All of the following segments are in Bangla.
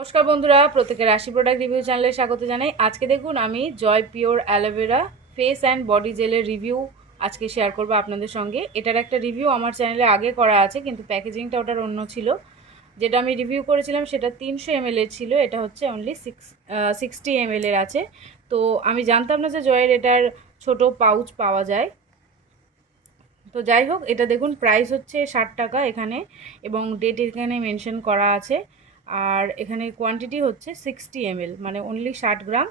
নমস্কার বন্ধুরা, প্রত্যেকের রাশি প্রোডাক্ট রিভিউ চ্যানেলে স্বাগত জানাই। আজকে দেখুন আমি Joy pure aloe vera face and body জেলের রিভিউ আজকে শেয়ার করবো আপনাদের সঙ্গে। এটার একটা রিভিউ আমার চ্যানেলে আগে করা আছে, কিন্তু প্যাকেজিংটা ওটার অন্য ছিল। যেটা আমি রিভিউ করেছিলাম সেটা 300 ml এর ছিল, এটা হচ্ছে অনলি 60 ml এর আছে। তো আমি জানতাম না যে জয়ের এটার ছোট পাউচ পাওয়া যায়। তো যাই হোক, এটা দেখুন প্রাইস হচ্ছে 60 টাকা এখানে, এবং ডেট এখানে মেনশন করা আছে। আর এখানে কোয়ান্টিটি হচ্ছে 60 ml, মানে অনলি 60 গ্রাম,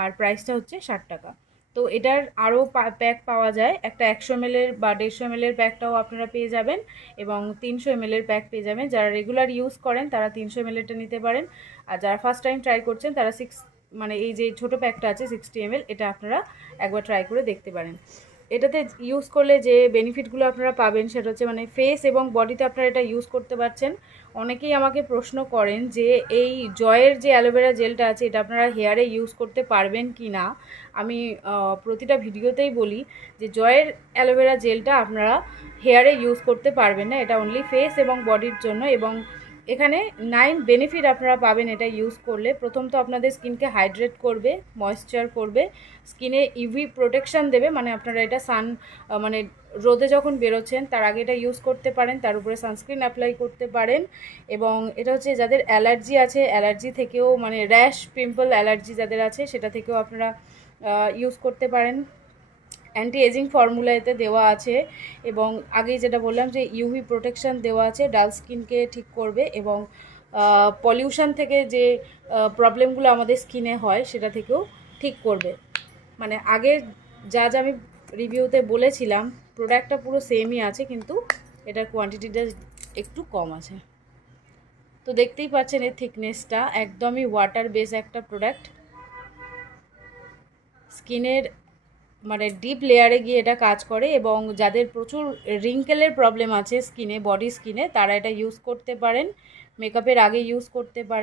আর প্রাইসটা হচ্ছে 60 টাকা। তো এটার আরও প্যাক পাওয়া যায়, একটা 100 ml এর বা 150 ml এর প্যাকটাও আপনারা পেয়ে যাবেন, এবং 300 ml এর প্যাক পেয়ে যাবেন। যারা রেগুলার ইউজ করেন তারা 300 ml এরটা নিতে পারেন, আর যারা ফার্স্ট টাইম ট্রাই করছেন তারা মানে এই যে ছোটো প্যাকটা আছে 60 ml, এটা আপনারা একবার ট্রাই করে দেখতে পারেন। এটাতে ইউজ করলে যে বেনিফিটগুলো আপনারা পাবেন সেটা হচ্ছে, মানে ফেস এবং বডিতে আপনারা এটা ইউজ করতে পারছেন। অনেকেই আমাকে প্রশ্ন করেন যে এই জয়ের যে অ্যালোভেরা জেলটা আছে এটা আপনারা হেয়ারে ইউজ করতে পারবেন কি না। আমি প্রতিটা ভিডিওতেই বলি যে জয়ের অ্যালোভেরা জেলটা আপনারা হেয়ারে ইউজ করতে পারবেন না, এটা অনলি ফেস এবং বডির জন্য। এবং এখানে 9 বেনিফিট আপনারা পাবেন এটা ইউজ করলে। প্রথম তো আপনাদের স্কিনকে হাইড্রেট করবে, ময়েশ্চার করবে, স্কিনে ইউভি প্রোটেকশান দেবে, মানে আপনারা এটা মানে রোদে যখন বেরোচ্ছেন তার আগে এটা ইউজ করতে পারেন, তার উপরে সানস্ক্রিন অ্যাপ্লাই করতে পারেন। এবং এটা হচ্ছে যাদের অ্যালার্জি আছে, অ্যালার্জি থেকেও, মানে র্যাশ পিম্পল অ্যালার্জি যাদের আছে সেটা থেকেও আপনারা ইউজ করতে পারেন। অ্যান্টি এজিং ফর্মুলা এতে দেওয়া আছে, এবং আগেই যেটা বললাম যে ইউভি প্রোটেকশান দেওয়া আছে, ডাল স্কিনকে ঠিক করবে, এবং পলিউশন থেকে যে প্রবলেমগুলো আমাদের স্কিনে হয় সেটা থেকেও ঠিক করবে। মানে আগে যা যা আমি রিভিউতে বলেছিলাম প্রোডাক্টটা পুরো সেমই আছে, কিন্তু এটার কোয়ান্টিটিটা একটু কম আছে। তো দেখতেই পাচ্ছেন এর থিকনেসটা, একদমই ওয়াটার বেস একটা প্রোডাক্ট। স্কিনের মানে ডিপ লেয়ারে গিয়ে এটা কাজ করে, এবং যাদের প্রচুর রিঙ্কেলের প্রবলেম আছে স্কিনে, বডি স্কিনে, তারা এটা ইউজ করতে পারেন, মেকআপের আগে ইউজ করতে পারেন।